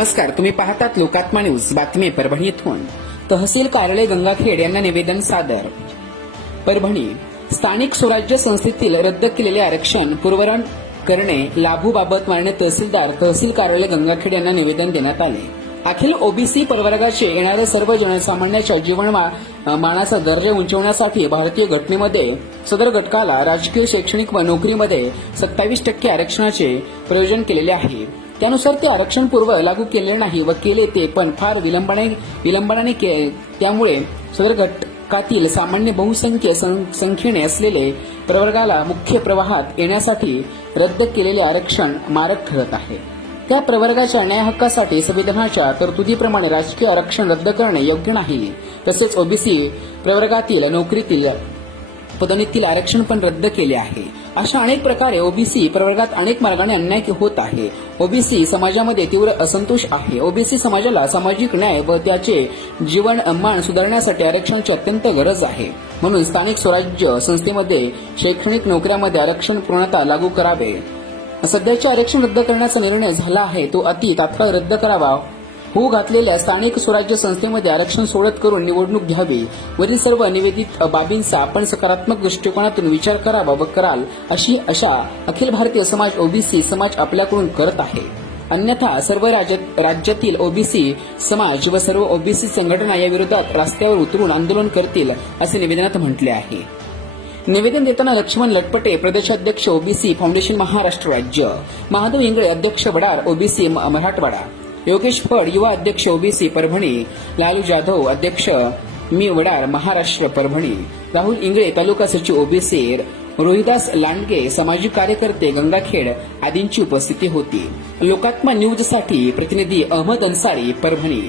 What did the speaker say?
नमस्कार, तुम्ही पाहतात लोकात्मा न्यूज. बातमी परभणी येथून. तहसील कार्यालय गंगाखेड यांना निवेदन सादर. परभणी. स्थानिक स्वराज्य संस्थेतील रद्द केलेले आरक्षण पूर्वरण करणे लाभूबाबत माननीय तहसील कार्यालय गंगाखेड यांना निवेदन देण्यात आले. अखिल ओबीसी प्रवर्गाचे येणारे सर्व जनसामान्यांच्या जीवनमानाचा दर्जा उंचावण्यासाठी भारतीय घटनेमध्ये सदर घटकाला राजकीय, शैक्षणिक व नोकरीमध्ये 27% आरक्षणाचे प्रयोजन केलेले आहे. त्यानुसार ते आरक्षण पूर्व लागू केले नाही व केले ते पण फार विलंबाने त्यामुळे सदर घटकातील सामान्य बहुसंख्य संख्येने असलेले प्रवर्गाला मुख्य प्रवाहात येण्यासाठी रद्द केलेले आरक्षण मारक ठरत आहे. त्या प्रवर्गाच्या न्याय हक्कासाठी संविधानाच्या तरतुदीप्रमाणे राजकीय आरक्षण रद्द करणे योग्य नाही. तसेच ओबीसी प्रवर्गातील नोकरीतील पदोन्नतीतील आरक्षण पण रद्द केले आहे. अशा अनेक प्रकारे ओबीसी प्रवर्गात अनेक मार्गाने अन्याय होत आहे. ओबीसी समाजामध्ये तीव्र असंतोष आहे. ओबीसी समाजाला सामाजिक न्याय व त्याचे जीवनमान सुधारण्यासाठी आरक्षणाची अत्यंत गरज आहे. म्हणून स्थानिक स्वराज्य संस्थेमध्ये शैक्षणिक नोकऱ्यांमध्ये आरक्षण पूर्णतः लागू करावे. सध्याचे आरक्षण रद्द करण्याचा निर्णय झाला आहे तो अति तात्काळ रद्द करावा. होऊ घातलेल्या स्थानिक स्वराज्य संस्थेमध्ये आरक्षण सोडत करून निवडणूक घ्यावी. वरील सर्व निवेदित बाबींचा आपण सकारात्मक दृष्टिकोनातून विचार करावा व कराल अशी आशा अखिल भारतीय समाज ओबीसी समाज आपल्याकडून करत आहे. अन्यथा सर्व राज्यातील ओबीसी समाज व सर्व ओबीसी संघटना या विरोधात रस्त्यावर उतरून आंदोलन करतील असे निवेदनात म्हटले आहे. निवेदन देताना लक्ष्मण लटपटे, प्रदेशाध्यक्ष ओबीसी फाउंडेशन महाराष्ट्र राज्य, महादेव इंगळे अध्यक्ष वडार ओबीसी मराठवाडा, योगेश फड युवा अध्यक्ष ओबीसी परभणी, लालू जाधव अध्यक्ष मी वडार महाराष्ट्र परभणी, राहुल इंगळे तालुका सचिव ओबीसी, रोहिदास लांडगे सामाजिक कार्यकर्ते गंगाखेड आदींची उपस्थिती होती. लोकात्मा न्यूज साठी प्रतिनिधी अहमद अन्सारी परभणी.